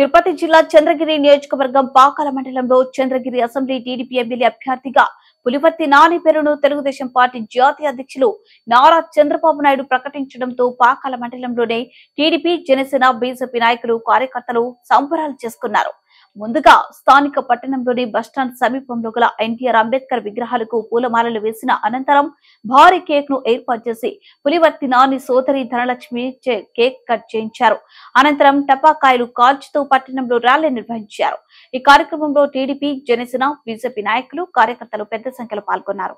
తిరుపతి జిల్లా చంద్రగిరి నియోజకవర్గం పాకాల మండలంలో చంద్రగిరి అసెంబ్లీ టీడీపీ ఎమ్మెల్యే అభ్యర్థిగా పులివర్తి నాని పేరును తెలుగుదేశం పార్టీ జాతీయ అధ్యక్షులు నారా చంద్రబాబు నాయుడు ప్రకటించడంతో పాకాల మండలంలోనే టీడీపీ, జనసేన, బీజేపీ నాయకులు, కార్యకర్తలు సంబరాలు చేసుకున్నారు. ముందుగా స్థానిక పట్టణంలోని బస్టాండ్ సమీపంలో గల ఎన్టీఆర్ అంబేద్కర్ విగ్రహాలకు పూలమాలలు వేసిన అనంతరం భారీ కేక్ ను ఏర్పాటు చేసి పులివర్తి నాని సోదరి ధనలక్ష్మి కేక్ కట్ చేయించారు. అనంతరం టపాకాయలు కాల్చుతూ పట్టణంలో ర్యాలీ నిర్వహించారు. ఈ కార్యక్రమంలో టీడీపీ, జనసేన, బీజేపీ నాయకులు, కార్యకర్తలు పెద్ద సంఖ్యలో పాల్గొన్నారు.